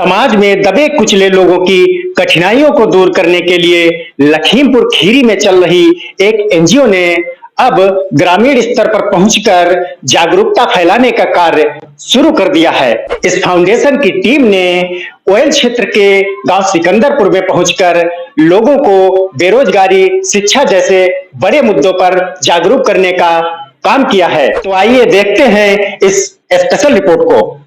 समाज में दबे कुचले लोगों की कठिनाइयों को दूर करने के लिए लखीमपुर खीरी में चल रही एक एनजीओ ने अब ग्रामीण स्तर पर पहुंचकर जागरूकता फैलाने का कार्य शुरू कर दिया है। इस फाउंडेशन की टीम ने ओयल क्षेत्र के गांव सिकंदरपुर में पहुंचकर लोगों को बेरोजगारी, शिक्षा जैसे बड़े मुद्दों पर जागरूक करने का काम किया है। तो आइए देखते हैं इस स्पेशल रिपोर्ट को।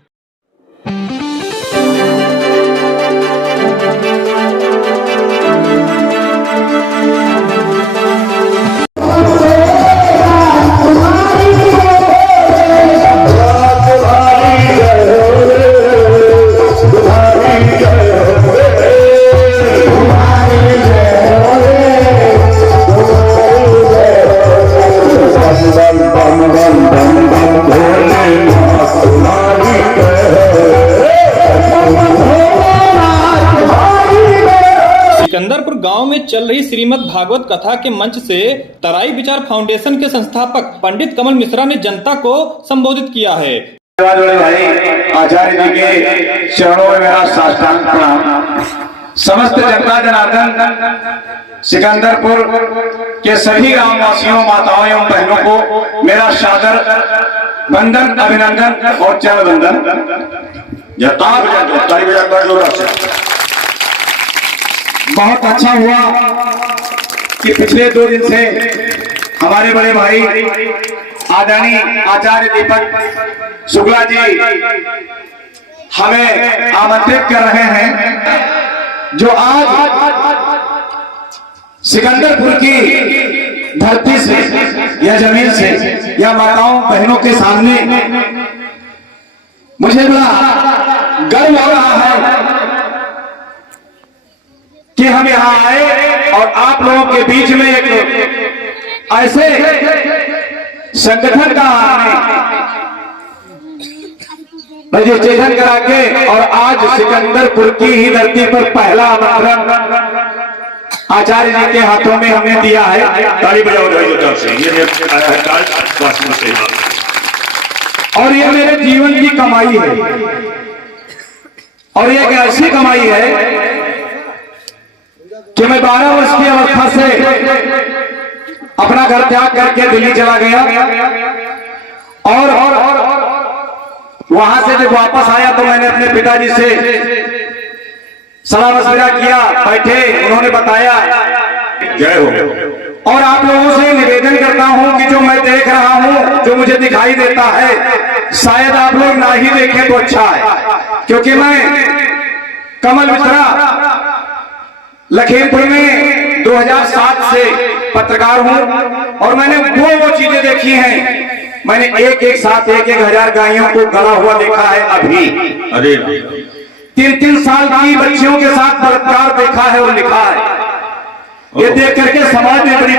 सिकंदरपुर गांव में चल रही श्रीमद् भागवत कथा के मंच से तराई विचार फाउंडेशन के संस्थापक पंडित कमल मिश्रा ने जनता को संबोधित किया है। भाई आचार्य जी के चरणों में मेरा साष्टांग प्रणाम। समस्त जनता जनार्दन सिकंदरपुर के सभी ग्रामवासियों, माताओं एवं बहनों को मेरा सादर वंदन, अभिनंदन और चरण वंदन। बहुत अच्छा हुआ कि पिछले 2 दिन से हमारे बड़े भाई आदरणीय आचार्य दीपक शुक्ला जी हमें आमंत्रित कर रहे हैं, जो आज सिकंदरपुर की धरती से या जमीन से या माताओं बहनों के सामने मुझे बड़ा गर्व हो रहा है कि हम यहाँ आए और आप लोगों के बीच में एक ऐसे संगठन का रजिस्ट्रेशन करा के और आज सिकंदरपुर की ही धरती पर पहला आमंत्रण आचार्य जी के हाथों में हमने दिया है। ताली बजाओ जोरदार से। और ये मेरे जीवन की कमाई है, और ये एक ऐसी कमाई है कि मैं 12 वर्ष की अवस्था से अपना घर त्याग करके दिल्ली चला गया और वहां से जब वापस आया तो मैंने अपने पिताजी से सलाह मशविरा किया, बैठे, उन्होंने बताया। जय हो। और आप लोगों से निवेदन करता हूं कि जो मैं देख रहा हूं, जो मुझे दिखाई देता है, शायद आप लोग ना ही देखें तो अच्छा है, क्योंकि मैं कमल मिश्रा लखीमपुर में 2007 से पत्रकार हूं और मैंने वो चीजें देखी हैं। मैंने एक साथ एक हजार गायों को गड़ा हुआ देखा है। अभी अरे 3 साल की बच्चियों के साथ बलात्कार देखा है और लिखा है। ये देख करके समाज में बड़ी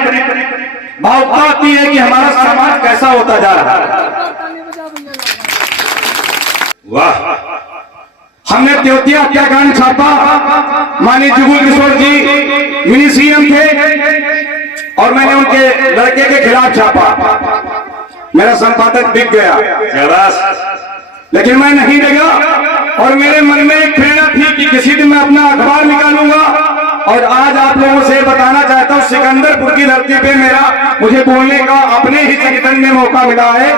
भावुकता आती है कि हमारा समाज कैसा होता जा रहा है। वाह। हमने त्योतिया हत्याकांड छापा, माननीय जुगुल किशोर जी मिनी सीएम थे और मैंने उनके लड़के के खिलाफ छापा। मेरा संपादक बिक गया, लेकिन मैं नहीं लगा और मेरे मन में एक प्रेरणा थी कि किसी दिन मैं अपना अखबार निकालूंगा। और आज आप लोगों से बताना चाहता हूं, सिकंदरपुर की धरती पे मुझे बोलने का अपने ही संगठन में मौका मिला है।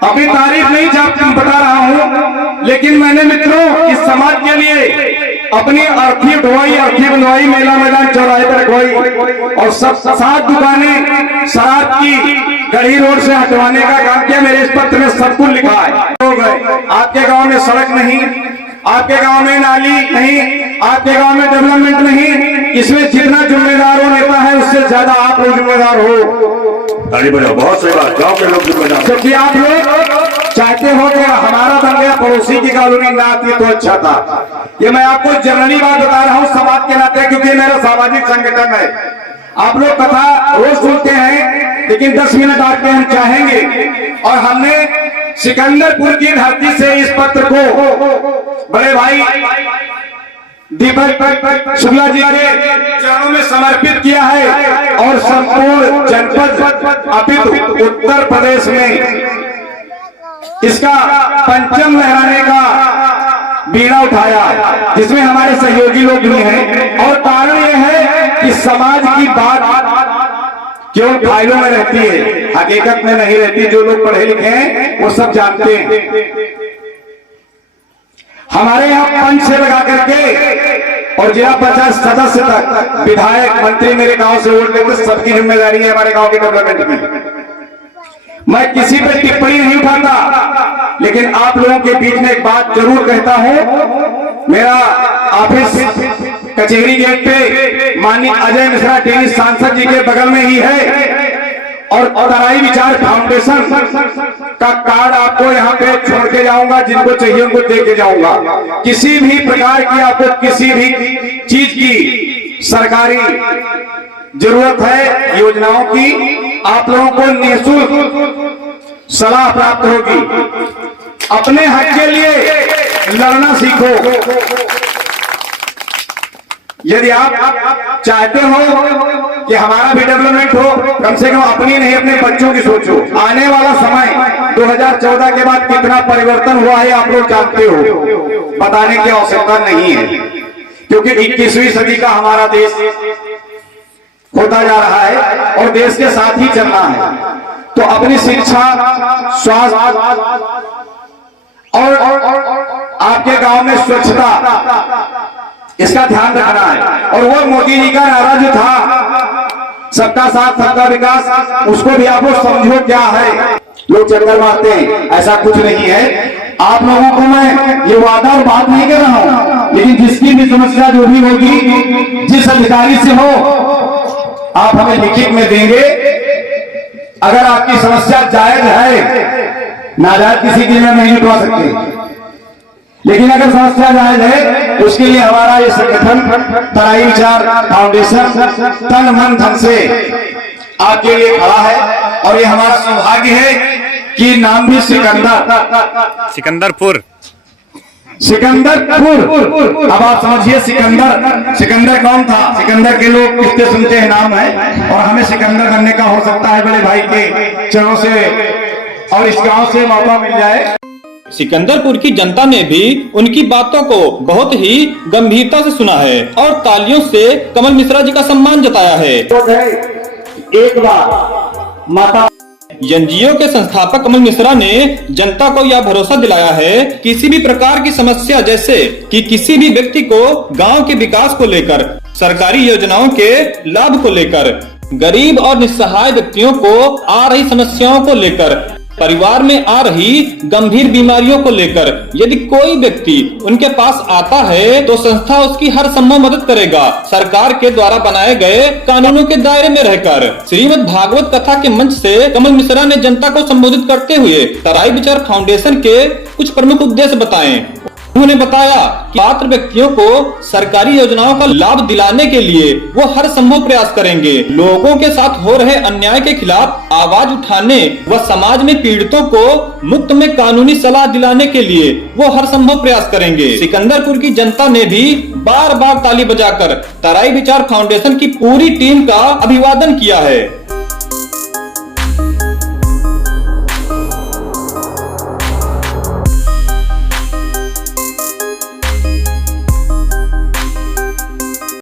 अपनी तारीफ नहीं बता रहा हूं, लेकिन मैंने मित्रों इस समाज के लिए अपनी अर्थी बनवाई, मेला मैदान चौराहे पर रखवाई और 7 दुकानें शराब की गढ़ी रोड से हटवाने का काम किया। मेरे इस पत्र में सब कुछ लिखा है। आपके गांव में सड़क नहीं, आपके गांव में नाली नहीं, आपके गांव में डेवलपमेंट नहीं, इसमें जितना जिम्मेदार हो नेता है उससे ज्यादा आप लोग जिम्मेदार हो। बहुत सही बात, गांव के लोग जिम्मेदार, क्योंकि आप लोग चाहते हो कि हमारा बन गया पड़ोसी की कॉलोनी ना आती तो अच्छा था। ये मैं आपको जनरली बात बता रहा हूँ समाज के नाते, क्योंकि मेरा सामाजिक संगठन है। आप लोग कथा रोज सुनते हैं, लेकिन 10 मिनट आपके हम चाहेंगे। और हमने सिकंदरपुर की धरती से इस पत्र को बड़े भाई दीपक शुक्ला जी के चरणों में समर्पित किया है और संपूर्ण जनपद अपितु उत्तर प्रदेश में इसका पंचम लहराने का बीड़ा उठाया, जिसमें हमारे सहयोगी लोग भी हैं। और कारण यह है कि समाज की बात केवल फाइलों में रहती है, हकीकत में नहीं रहती। जो लोग पढ़े लिखे हैं वो सब जानते हैं। हमारे यहाँ पंच से लगा करके और जिला पंचायत सदस्य तक, विधायक, मंत्री मेरे गांव से वोट लेते, सबकी जिम्मेदारी है हमारे गांव के डेवलपमेंट में। मैं किसी पे टिप्पणी नहीं उठाता, लेकिन आप लोगों के बीच में एक बात जरूर कहता हूं। मेरा ऑफिस कचहरी गेट पे माननीय अजय मिश्रा टेनिस सांसद जी के बगल में ही है, और तराई विचार फाउंडेशन का कार्ड आपको यहाँ पे छोड़ के जाऊंगा, जिनको चाहिए उनको दे के जाऊंगा। किसी भी प्रकार की आपको किसी भी चीज की सरकारी जरूरत है, योजनाओं की, आप लोगों को निःशुल्क सलाह प्राप्त होगी। अपने हक के लिए लड़ना सीखो। यदि आप चाहते हो कि हमारा भी डेवलपमेंट हो, कम से कम अपनी नहीं अपने बच्चों की सोचो। आने वाला समय 2014 के बाद कितना परिवर्तन हुआ है आप लोग जानते हो, बताने की आवश्यकता नहीं है, क्योंकि 21वीं सदी का हमारा देश होता जा रहा है और देश के साथ ही चलना है। तो अपनी शिक्षा, स्वास्थ्य और आपके गांव में स्वच्छता, इसका ध्यान रखना है। और वो मोदी जी का नारा जो था, सबका साथ सबका विकास, उसको भी आप लोग समझो क्या है। लोग चक्कर मारते हैं, ऐसा कुछ नहीं है। आप लोगों को मैं ये वादा और बात नहीं कर रहा हूं, लेकिन जिसकी भी समस्या जो भी होगी, जिस अधिकारी से हो, आप हमें लिखित में देंगे। अगर आपकी समस्या जायज है, नाजायज किसी की में नहीं उठवा सकते, लेकिन अगर समस्या जायज है, उसके लिए हमारा ये संगठन तराई विचार फाउंडेशन तन मन धन से आपके लिए खड़ा है। और ये हमारा सौभाग्य है कि नाम भी सिकंदरपुर। अब आप समझिए, सिकंदर कौन था? सिकंदर के लोग कितने सुनते हैं नाम है, और हमें सिकंदर बनने का हो सकता है बड़े भाई के चरणों से और इस गांव से मौका मिल जाए। सिकंदरपुर की जनता ने भी उनकी बातों को बहुत ही गंभीरता से सुना है और तालियों से कमल मिश्रा जी का सम्मान जताया है। एक बार माता एनजीओ के संस्थापक कमल मिश्रा ने जनता को यह भरोसा दिलाया है, किसी भी प्रकार की समस्या, जैसे कि किसी भी व्यक्ति को गांव के विकास को लेकर, सरकारी योजनाओं के लाभ को लेकर, गरीब और निस्सहाय व्यक्तियों को आ रही समस्याओं को लेकर, परिवार में आ रही गंभीर बीमारियों को लेकर, यदि कोई व्यक्ति उनके पास आता है तो संस्था उसकी हर संभव मदद करेगा, सरकार के द्वारा बनाए गए कानूनों के दायरे में रहकर। श्रीमद् भागवत कथा के मंच से कमल मिश्रा ने जनता को संबोधित करते हुए तराई विचार फाउंडेशन के कुछ प्रमुख उद्देश्य बताए। उन्होंने बताया कि पात्र व्यक्तियों को सरकारी योजनाओं का लाभ दिलाने के लिए वो हर संभव प्रयास करेंगे। लोगों के साथ हो रहे अन्याय के खिलाफ आवाज उठाने व समाज में पीड़ितों को मुफ्त में कानूनी सलाह दिलाने के लिए वो हर संभव प्रयास करेंगे। सिकंदरपुर की जनता ने भी बार बार ताली बजाकर तराई विचार फाउंडेशन की पूरी टीम का अभिवादन किया है।